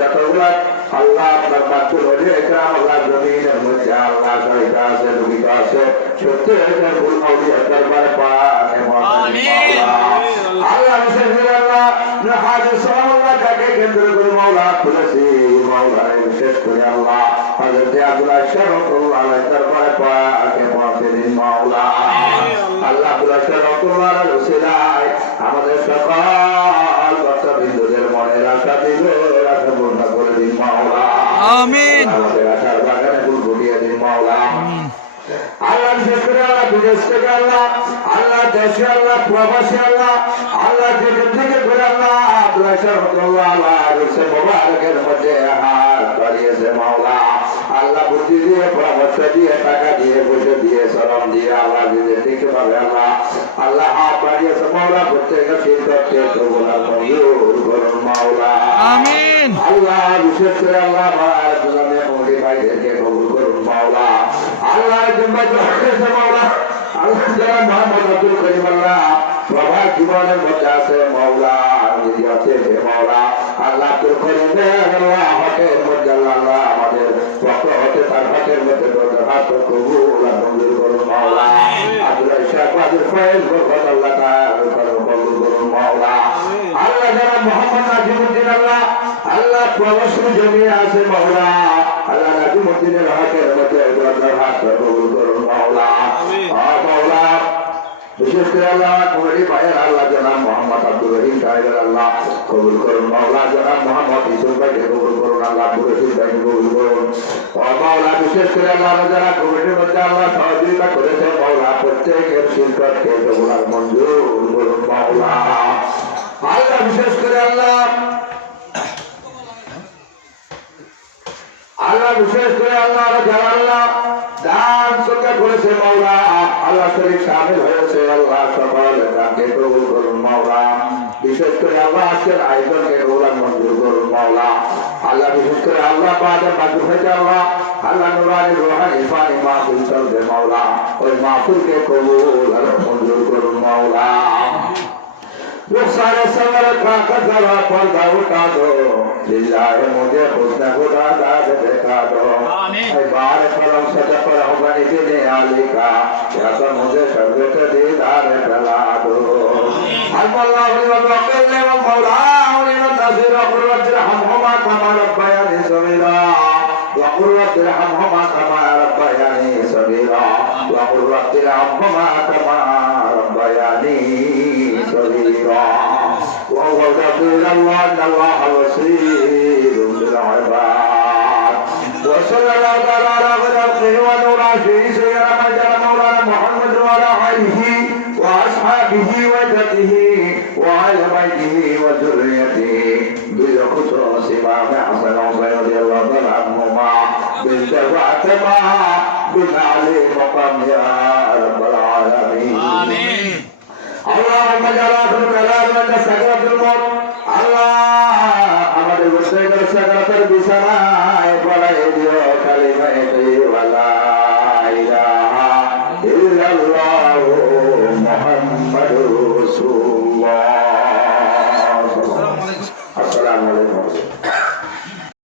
আল্লাহ আপনার মাতুল হলে একরাম আল্লাহ জমিনের মধ্যে আল্লাহ শরীফা আছে ডুবিত আছে সত্যের ভুল মাউলিয়া দরবারে পাক আল্লাহ আল্লাহ হাজির সালামুল্লাহ তাকে কেন্দ্র করে মাওলা তুলেছি মাওলা বিশেষ করে আল্লাহ হযরত আব্দুল্লাহ শরফুল্লাহ আলাইহির দরবারে পাক মুআফিরিন মাওলা আল্লাহ আব্দুল্লাহ শরফুল্লাহ আলাইহির ওসিলায় আমাদের সকল ভক্তবৃন্দদের মনের আশা দিলের আশা পূর্ণ করে দিন মাওলা আমিন আমাদের আশার বাগানে ফুল ফুটিয়ে দিন মাওলা আল্লাহ বিশেষ করে আল্লাহ বিদেশ থেকে আল্লাহ আল্লাহ দেশে আল্লাহ প্রবাসী আল্লাহ আল্লাহ যেখান থেকে করে আল্লাহ আব্দুল্লাহ শরফুল্লাহ আল্লাহ রসে মোবারকের মধ্যে হাত বাড়িয়েছে মাওলা আল্লাহ বুদ্ধি দিয়ে পরামর্শ দিয়ে টাকা দিয়ে পয়সা দিয়ে শ্রম দিয়ে আল্লাহ যেতে থেকে পাবে আল্লাহ আল্লাহ হাত বাড়িয়েছে মাওলা প্রত্যেকের চিন্তাকে কবুল করুন মাওলা আমিন আল্লাহ বিশেষ করে আল্লাহ আব্দুল্লাহ মেহমুদি ভাইদেরকে কবুল করুন মাওলা আল্লাহ মাওলা আল্লাহ যারা মোহাম্মদ আব্দুল করিম আল্লাহ প্রভা জীবনের মধ্যে আছে মাওলা যদি আছে মাওলা আল্লাহ আব্দুল করিম আল্লাহ হকের মধ্যে আল্লাহ আমাদের পক্ষ হতে তার হকের মধ্যে হাত কবুল মঞ্জুর করুন মাওলা আব্দুল ইশাক আব্দুল ফয়েজ বরকত আল্লাহ তাআলা কবুল করুন মাওলা আল্লাহ যারা মোহাম্মদ নাজিমউদ্দিন আল্লাহ আল্লাহ প্রবাসী জমি আছে মাওলা আল্লাহ নাজিমউদ্দিনের হকের মধ্যে হাত কবুল করুন মাওলা মাওলা বিশেষ করে আল্লাহ কমিটি ভাইয়ের আল্লাহ জনাব মোহাম্মদ আব্দুল রহিম সাহেবের আল্লাহ কবুল করুন মাওলা জনাব মোহাম্মদ ইসুফ ভাইকে কবুল করুন আল্লাহ আব্দুল রহিম ভাইকে কবুল করুন মাওলা বিশেষ করে আল্লাহ যারা কমিটির মধ্যে আল্লাহ সহযোগিতা করেছে মাওলা প্রত্যেকের শিল্পকে কবুল মঞ্জুর করুন মাওলা আল্লাহ বিশেষ করে আল্লাহ বিশেষ করে আল্লাহ যারা আল্লাহ দান সদকা করেছে মাওলা আল্লাহ শরীফ শামিল হয়েছে আল্লাহ সকল দানকে কবুল করুন মাওলা বিশেষ করে আল্লাহ আজকের আয়োজনকে কবুল মঞ্জুর করুন মাওলা আল্লাহ বিশেষ করে আল্লাহ পাকের মাঝে হয়েছে আল্লাহ আল্লাহ নুরানি রুহানি ইরফানি মাহফিল চলবে মাওলা ওই মাহফিলকে কবুল মঞ্জুর করুন মাওলা सारे सवर का कजरा पर्दा उठा दो लिल्लाह मुझे हुस्न खुदा दाद दिखा दो बार परम सच पर बनी दिने आली का या तो मुझे शर्बत दीदार कला दो अल्लाह व वकील व मौला व नसीर कुर्रत रहमहुमा कमा रब्बायानी सगीरा व कुर्रत रहमहुमा कमा रब्बायानी सगीरा व कुर्रत रहमहुमा कमा रब्बायानी सगीरा وهو كبير الله ان الله بصير بالعباد وصلى الله تعالى على خلقه ونور عرشه سيدنا مولانا محمد وعلى اله واصحابه وجده وعلى بيته وذريته بالخصوص امام حسن حسين رضي الله تعالى عنهما بالشفاعة مع بالعلي مقام يا رب العالمين امين اللهم اجعل اخر كلامنا سكرة الموت الله আমাদের বসে গেল সাকারাতের বিছানা